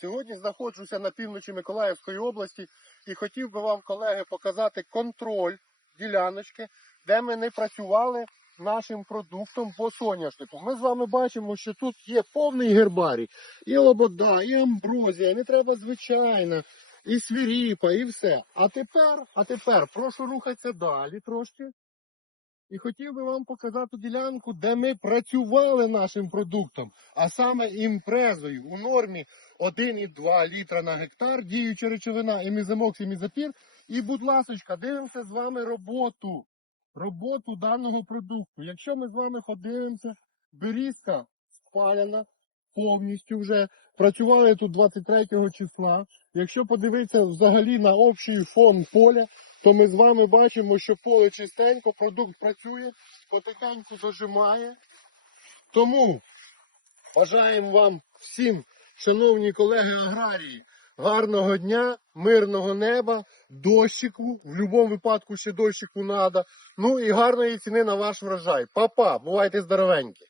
Сьогодні знаходжуся на півночі Миколаївської області і хотів би вам, колеги, показати контроль діляночки, де ми не працювали нашим продуктом по соняшнику. Ми з вами бачимо, що тут є повний гербарій. І лобода, і амброзія, не треба звичайна, і свіріпа, і все. А тепер, а тепер прошу рухатися далі трошки. І хотів би вам показати ділянку, де ми працювали нашим продуктом, а саме імпрезою у нормі 1,2 літра на гектар, діюча речовина, і мізамокс, і мізапір. І, будь ласочка, дивимося з вами роботу. Роботу даного продукту. Якщо ми з вами подивимося, берізка спалена повністю вже. Працювали тут 23 числа. Якщо подивитися взагалі на общий фон поля, то ми з вами бачимо, що поле чистенько, продукт працює, потихеньку дожимає. Тому бажаємо вам всім, шановні колеги аграрії, гарного дня, мирного неба, дощику, в будь-якому випадку ще дощику треба. Ну і гарної ціни на ваш врожай. Па-па, бувайте здоровенькі!